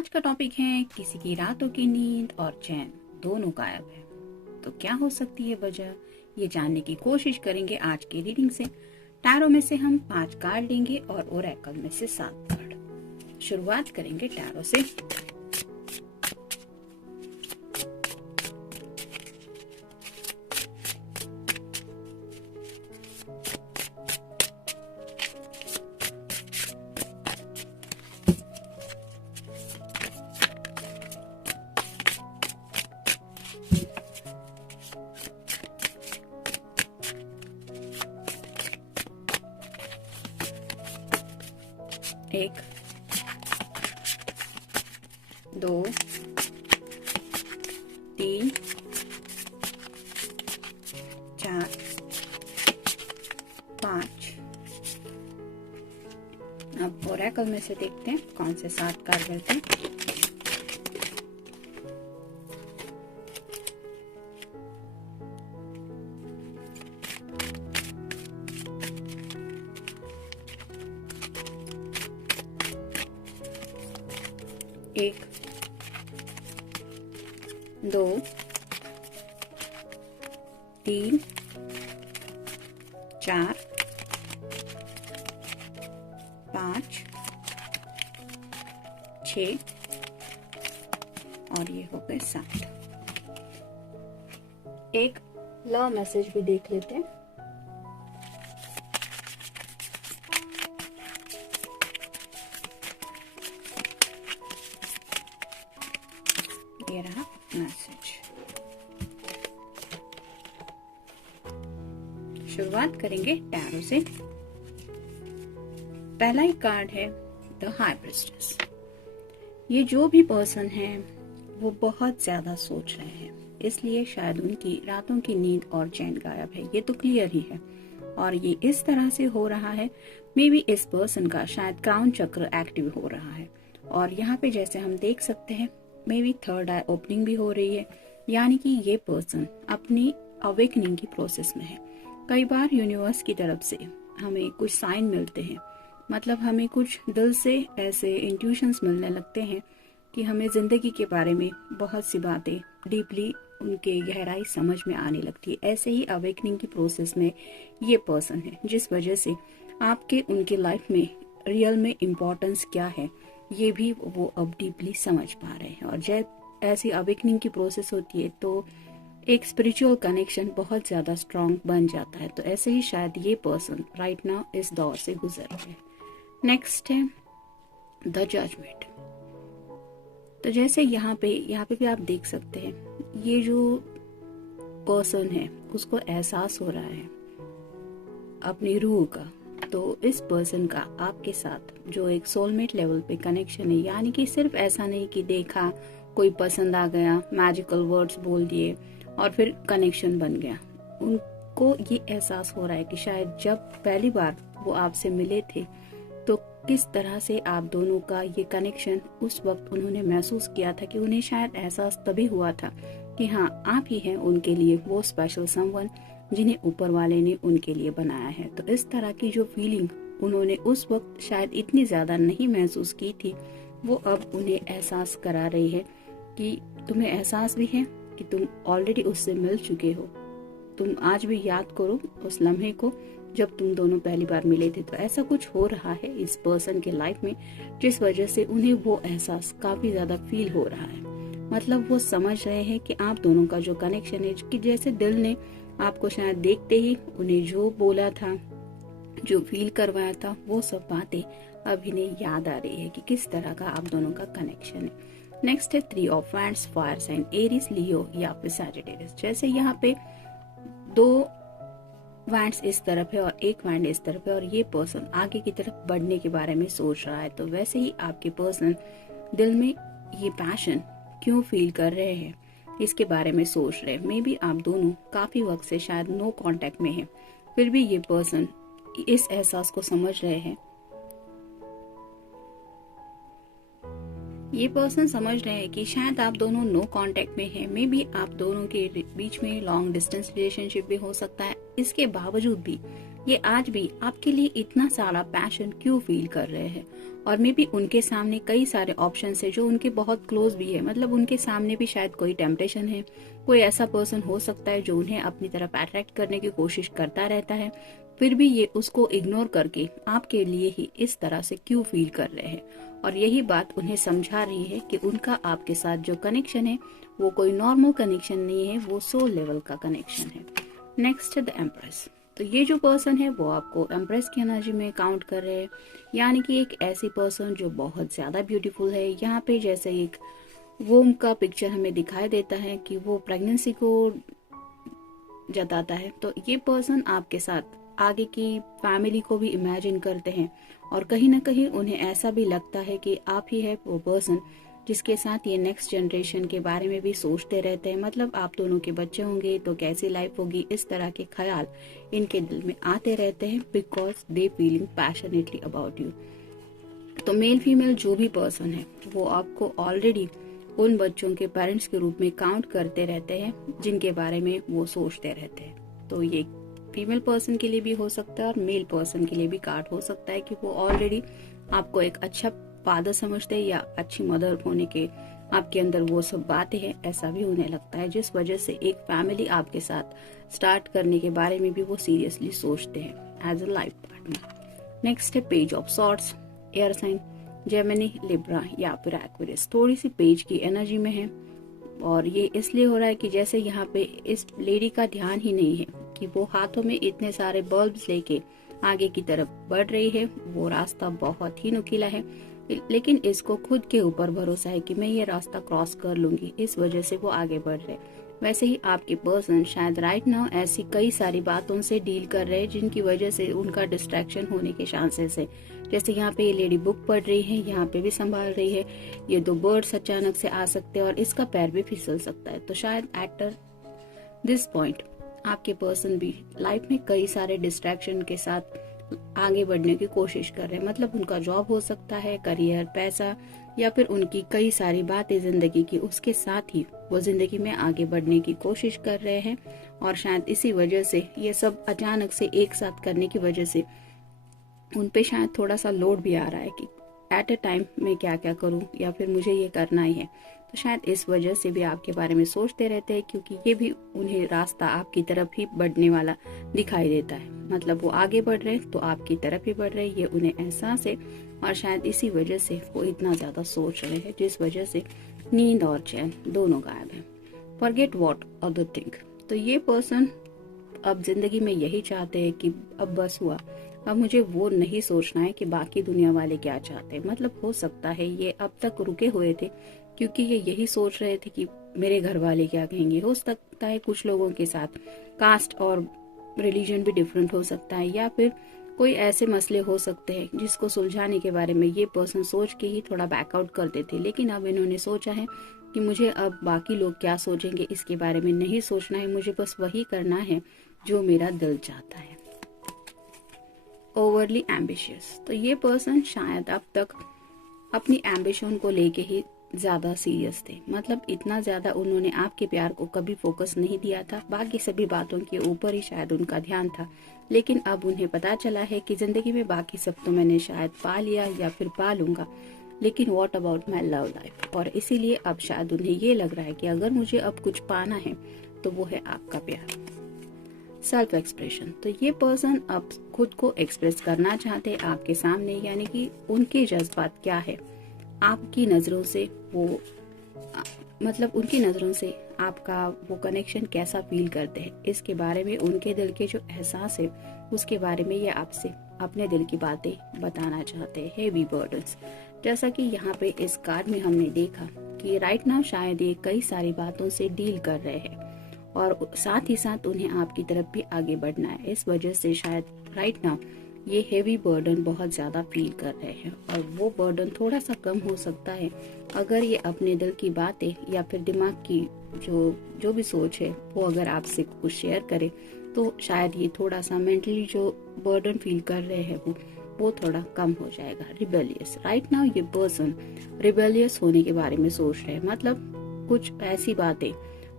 आज का टॉपिक है किसी की रातों की नींद और चैन दोनों गायब है। तो क्या हो सकती है वजह, ये जानने की कोशिश करेंगे आज की रीडिंग से। टैरो में से हम 5 कार्ड लेंगे और ओरेकल में से 7 कार्ड। शुरुआत करेंगे टैरो से। एक, दो, तीन, चार, 5। अब ओरेकल में से देखते हैं कौन से 7 कार्ड मिलते हैं। एक, दो, तीन, चार, 5, 6 और ये हो गए 7। एक लव मैसेज भी देख लेते हैं। ये रहा मैसेज। शुरुआत करेंगे टैरो से। पहला ही कार्ड है द हाई प्रिस्टेस। ये जो भी पर्सन है वो बहुत ज्यादा सोच रहे हैं, इसलिए शायद उनकी रातों की नींद और चैन गायब है। ये तो क्लियर ही है और ये इस तरह से हो रहा है। मे बी इस पर्सन का शायद क्राउन चक्र एक्टिव हो रहा है और यहाँ पे जैसे हम देख सकते हैं may be third I opening भी हो रही है, यानी कि ये पर्सन अपनी अवेकनिंग की प्रोसेस में है। कई बार यूनिवर्स की तरफ से हमें कुछ साइन मिलते हैं, मतलब हमें कुछ दिल से ऐसे इंट्यूशंस मिलने लगते हैं कि हमें जिंदगी के बारे में बहुत सी बातें डीपली उनके गहराई समझ में आने लगती है। ऐसे ही अवेकनिंग की प्रोसेस में ये पर्सन है, जिस वजह से आपके उनके लाइफ में रियल में इम्पोर्टेंस क्या है ये भी वो अब डीपली समझ पा रहे हैं। और जब ऐसी अवेकनिंग की प्रोसेस होती है तो एक स्पिरिचुअल कनेक्शन बहुत ज्यादा स्ट्रांग बन जाता है। तो ऐसे ही शायद ये पर्सन राइट नाउ इस दौर से गुजर रहे हैं। नेक्स्ट है द जजमेंट। तो जैसे यहाँ पे भी आप देख सकते हैं, ये जो पर्सन है उसको एहसास हो रहा है अपनी रूह का। तो इस पर्सन का आपके साथ जो एक सोलमेट लेवल पे कनेक्शन है, यानी कि सिर्फ ऐसा नहीं कि देखा, कोई पसंद आ गया, मैजिकल वर्ड्स बोल दिए और फिर कनेक्शन बन गया। उनको ये एहसास हो रहा है कि शायद जब पहली बार वो आपसे मिले थे तो किस तरह से आप दोनों का ये कनेक्शन उस वक्त उन्होंने महसूस किया था कि उन्हें शायद एहसास तभी हुआ था कि हाँ, आप ही हैं उनके लिए वो स्पेशल समवन जिन्हें ऊपर वाले ने उनके लिए बनाया है। तो इस तरह की जो फीलिंग उन्होंने उस वक्त शायद इतनी ज्यादा नहीं महसूस की थी, वो अब उन्हें एहसास करा रही है कि तुम्हें एहसास भी है कि तुम ऑलरेडी उससे मिल चुके हो। तुम आज भी याद करो उस लम्हे को जब तुम दोनों पहली बार मिले थे। तो ऐसा कुछ हो रहा है इस पर्सन के लाइफ में, जिस वजह से उन्हें वो एहसास काफी ज्यादा फील हो रहा है। मतलब वो समझ रहे हैं कि आप दोनों का जो कनेक्शन है, कि जैसे दिल ने आपको शायद देखते ही उन्हें जो बोला था, जो फील करवाया था, वो सब बातें अब इन्हें याद आ रही है कि किस तरह का आप दोनों का कनेक्शन है। नेक्स्ट है 3 of wands, fire sign Aries, Leo या फिर सैजिटेरियस। जैसे यहाँ पे 2 वैंड्स इस तरफ है और 1 वैंड इस तरफ है और ये पर्सन आगे की तरफ बढ़ने के बारे में सोच रहा है। तो वैसे ही आपके पर्सन दिल में ये पैशन क्यों फील कर रहे हैं इसके बारे में सोच रहे हैं। मे बी आप दोनों काफी वक्त से शायद नो कांटेक्ट में हैं, फिर भी ये पर्सन इस एहसास को समझ रहे हैं। ये पर्सन समझ रहे हैं कि शायद आप दोनों नो कांटेक्ट में हैं। मे बी आप दोनों के बीच में लॉन्ग डिस्टेंस रिलेशनशिप भी हो सकता है। इसके बावजूद भी ये आज भी आपके लिए इतना सारा पैशन क्यों फील कर रहे हैं। और मे बी उनके सामने कई सारे ऑप्शन है जो उनके बहुत क्लोज भी है, मतलब उनके सामने भी शायद कोई टेम्पटेशन है, कोई ऐसा पर्सन हो सकता है जो उन्हें अपनी तरफ अट्रैक्ट करने की कोशिश करता रहता है, फिर भी ये उसको इग्नोर करके आपके लिए ही इस तरह से क्यों फील कर रहे हैं। और यही बात उन्हें समझा रही है कि उनका आपके साथ जो कनेक्शन है वो कोई नॉर्मल कनेक्शन नहीं है, वो सोल लेवल का कनेक्शन है। नेक्स्ट है द एम्प्रेस। तो ये जो पर्सन है वो आपको एम्प्रेस की एनर्जी में काउंट कर रहे हैं, यानी कि एक ऐसी पर्सन जो बहुत ज्यादा ब्यूटीफुल है। यहाँ पे जैसे एक वोम का पिक्चर हमें दिखाई देता है कि वो प्रेगनेंसी को जताता है, तो ये पर्सन आपके साथ आगे की फैमिली को भी इमेजिन करते हैं और कहीं ना कहीं उन्हें ऐसा भी लगता है कि आप ही है वो पर्सन जिसके साथ ये नेक्स्ट जनरेशन के बारे में भी सोचते रहते हैं। मतलब आप दोनों के बच्चे होंगे तो कैसी लाइफ होगी, इस तरह के ख्याल इनके दिल में आते रहते हैं, because they feeling passionately about you. तो मेल फीमेल जो भी पर्सन है वो आपको ऑलरेडी उन बच्चों के पेरेंट्स के रूप में काउंट करते रहते हैं जिनके बारे में वो सोचते रहते हैं। तो ये फीमेल पर्सन के लिए भी हो सकता है और मेल पर्सन के लिए भी कार्ड हो सकता है कि वो ऑलरेडी आपको एक अच्छा फादर समझते हैं या अच्छी मदर होने के आपके अंदर वो सब बातें हैं, ऐसा भी उन्हें लगता है, जिस वजह से एक फैमिली आपके साथ स्टार्ट करने के बारे में भी वो सीरियसली सोचते हैं as a life partner. Next है page of swords, air sign Gemini, Libra या फिर एक्वेरियस। थोड़ी सी पेज की एनर्जी में है और ये इसलिए हो रहा है कि जैसे यहाँ पे इस लेडी का ध्यान ही नहीं है कि वो हाथों में इतने सारे बल्ब्स लेके आगे की तरफ बढ़ रही है। वो रास्ता बहुत ही नुकीला है, लेकिन इसको खुद के ऊपर भरोसा है कि मैं ये रास्ता क्रॉस कर लूंगी, इस वजह से वो आगे बढ़ रहे। वैसे ही आपके पर्सन शायद राइट नाउ ऐसी कई सारी बातों से डील कर रहे हैं जिनकी वजह से उनका डिस्ट्रैक्शन होने के चांसेस है। जैसे यहाँ पे ये लेडी बुक पढ़ रही है, यहाँ पे भी संभाल रही है, ये दो बर्ड्स अचानक से आ सकते हैं और इसका पैर भी फिसल सकता है। तो शायद एट दिस पॉइंट आपके पर्सन भी लाइफ में कई सारे डिस्ट्रैक्शन के साथ आगे बढ़ने की कोशिश कर रहे हैं। मतलब उनका जॉब हो सकता है, करियर, पैसा या फिर उनकी कई सारी बातें जिंदगी की, उसके साथ ही वो जिंदगी में आगे बढ़ने की कोशिश कर रहे हैं। और शायद इसी वजह से ये सब अचानक से एक साथ करने की वजह से उन पे शायद थोड़ा सा लोड भी आ रहा है कि एट अ टाइम मैं क्या क्या करूं या फिर मुझे ये करना ही है। तो शायद इस वजह से भी आपके बारे में सोचते रहते हैं, क्योंकि ये भी उन्हें रास्ता आपकी तरफ ही बढ़ने वाला दिखाई देता है। मतलब वो आगे बढ़ रहे तो आपकी तरफ ही बढ़ रहे, ये उन्हें एहसास है और शायद इसी वजह से वो इतना ज्यादा सोच रहे हैं, जिस वजह से नींद और चैन दोनों गायब है। Forget what other think. तो ये पर्सन अब जिंदगी में यही चाहते हैं कि अब बस हुआ, अब मुझे वो नहीं सोचना है कि बाकी दुनिया वाले क्या चाहते हैं। मतलब हो सकता है ये अब तक रुके हुए थे क्योंकि ये यही सोच रहे थे कि मेरे घर वाले क्या कहेंगे। हो सकता है कुछ लोगों के साथ कास्ट और रिलीजन भी डिफरेंट हो सकता है, या फिर कोई ऐसे मसले हो सकते हैं जिसको सुलझाने के बारे में ये पर्सन सोच के ही थोड़ा बैकआउट करते थे। लेकिन अब इन्होंने सोचा है कि मुझे अब बाकी लोग क्या सोचेंगे इसके बारे में नहीं सोचना है, मुझे बस वही करना है जो मेरा दिल चाहता है। Overly ambitious. तो ये पर्सन शायद अब तक अपनी एम्बिशन को लेके ही ज्यादा सीरियस थे। मतलब इतना ज्यादा उन्होंने आपके प्यार को कभी फोकस नहीं दिया था, बाकी सभी बातों के ऊपर ही शायद उनका ध्यान था। लेकिन अब उन्हें पता चला है कि जिंदगी में बाकी सब तो मैंने शायद पा लिया या फिर पा लूंगा, लेकिन what about my love life. और इसीलिए अब शायद उन्हें ये लग रहा है कि अगर मुझे अब कुछ पाना है तो वो है आपका प्यार। Self expression. तो ये पर्सन अब खुद को एक्सप्रेस करना चाहते हैं आपके सामने, यानी कि उनके जज्बात क्या है आपकी नजरों से, वो मतलब उनकी नजरों से आपका वो कनेक्शन कैसा फील करते हैं, इसके बारे में उनके दिल के जो एहसास है उसके बारे में ये आपसे अपने दिल की बातें बताना चाहते हैं। Heavy burdens. जैसा कि यहाँ पे इस कार्ड में हमने देखा कि राइट नाउ शायद ये कई सारी बातों से डील कर रहे हैं और साथ ही साथ उन्हें आपकी तरफ भी आगे बढ़ना है। इस वजह से शायद राइट नाउ ये हेवी बर्डन बहुत ज्यादा फील कर रहे हैं और वो बर्डन थोड़ा सा कम हो सकता है अगर ये अपने दिल की बातें या फिर दिमाग की जो भी सोच है वो अगर आपसे कुछ शेयर करे, तो शायद ये थोड़ा सा मेंटली जो बर्डन फील कर रहे हैं वो थोड़ा कम हो जाएगा। रिबेलियस। राइट नाउ ये पर्सन रिबेलियस होने के बारे में सोच रहे हैं। मतलब कुछ ऐसी बातें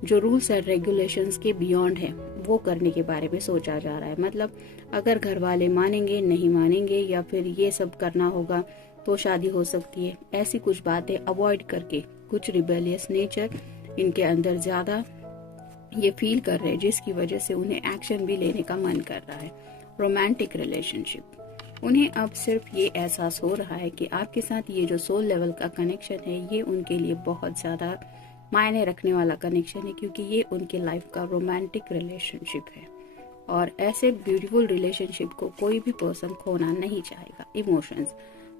जो रूल्स एंड रेगुलेशंस के बियॉन्ड है वो करने के बारे में सोचा जा रहा है। मतलब अगर घर वाले मानेंगे, नहीं मानेंगे, या फिर ये सब करना होगा तो शादी हो सकती है, ऐसी कुछ बातें अवॉइड करके कुछ रिबेलियस नेचर इनके अंदर ज्यादा ये फील कर रहे हैं, जिसकी वजह से उन्हें एक्शन भी लेने का मन कर रहा है। रोमांटिक रिलेशनशिप, उन्हें अब सिर्फ ये एहसास हो रहा है कि आपके साथ ये जो सोल लेवल का कनेक्शन है ये उनके लिए बहुत ज्यादा मायने रखने वाला कनेक्शन है, क्योंकि ये उनके लाइफ का रोमांटिक रिलेशनशिप है और ऐसे ब्यूटीफुल रिलेशनशिप को कोई भी पर्सन खोना नहीं चाहेगा। इमोशंस,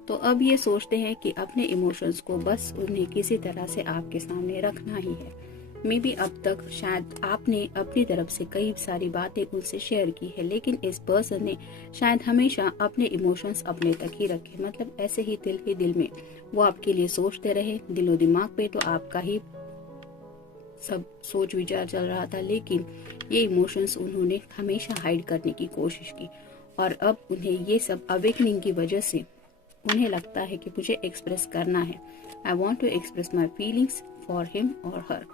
तो अब ये सोचते हैं कि अपने इमोशंस को बस उन्हें किसी तरह से आपके सामने रखना ही है। मे बी अब तक शायद आपने अपनी तरफ से कई सारी बातें उनसे शेयर की है, लेकिन इस पर्सन ने शायद हमेशा अपने इमोशंस अपने तक ही रखे। मतलब ऐसे ही दिल में वो आपके लिए सोचते रहे, दिलो दिमाग पे तो आपका ही सब सोच विचार चल रहा था, लेकिन ये इमोशंस उन्होंने हमेशा हाइड करने की कोशिश की और अब उन्हें ये सब अवेकनिंग की वजह से उन्हें लगता है कि मुझे एक्सप्रेस करना है। I want to express my feelings for him और हर।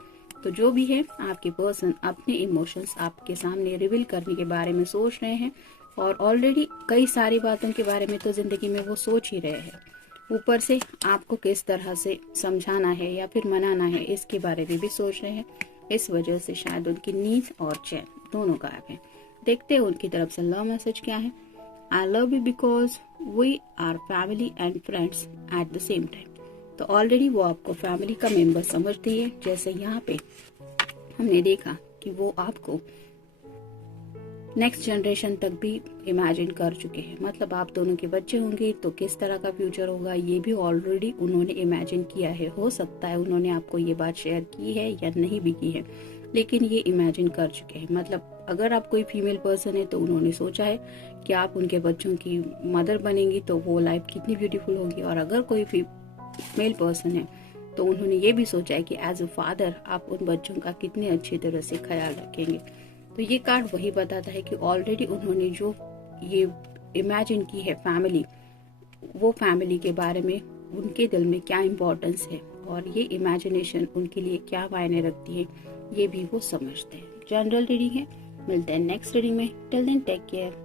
तो जो भी है, आपके पर्सन अपने इमोशंस आपके सामने रिवील करने के बारे में सोच रहे हैं और ऑलरेडी कई सारी बातों के बारे में तो जिंदगी में वो सोच ही रहे हैं। ऊपर से आपको किस तरह से समझाना है या फिर मनाना है इसके बारे में भी सोच रहे हैं। इस वजह से शायद उनकी नींद और चैन दोनों गायब है। देखते हैं उनकी तरफ से लव मैसेज क्या है। I love you because we are family and friends at the same time. तो ऑलरेडी वो आपको फैमिली का मेंबर समझती है, जैसे यहाँ पे हमने देखा कि वो आपको नेक्स्ट जनरेशन तक भी इमेजिन कर चुके हैं। मतलब आप दोनों के बच्चे होंगे तो किस तरह का फ्यूचर होगा ये भी ऑलरेडी उन्होंने इमेजिन किया है। हो सकता है उन्होंने आपको ये बात शेयर की है या नहीं भी की है, लेकिन ये इमेजिन कर चुके हैं। मतलब अगर आप कोई फीमेल पर्सन है तो उन्होंने सोचा है कि आप उनके बच्चों की मदर बनेंगी तो वो लाइफ कितनी ब्यूटीफुल होगी, और अगर कोई मेल पर्सन है तो उन्होंने ये भी सोचा है कि एज अ फादर आप उन बच्चों का कितनी अच्छी तरह से ख्याल रखेंगे। तो ये कार्ड वही बताता है कि ऑलरेडी उन्होंने जो ये इमेजिन की है फैमिली, वो फैमिली के बारे में उनके दिल में क्या इम्पोर्टेंस है और ये इमेजिनेशन उनके लिए क्या मायने रखती है ये भी वो समझते हैं। जनरल रीडिंग है, मिलते हैं नेक्स्ट रीडिंग में। Till then take care.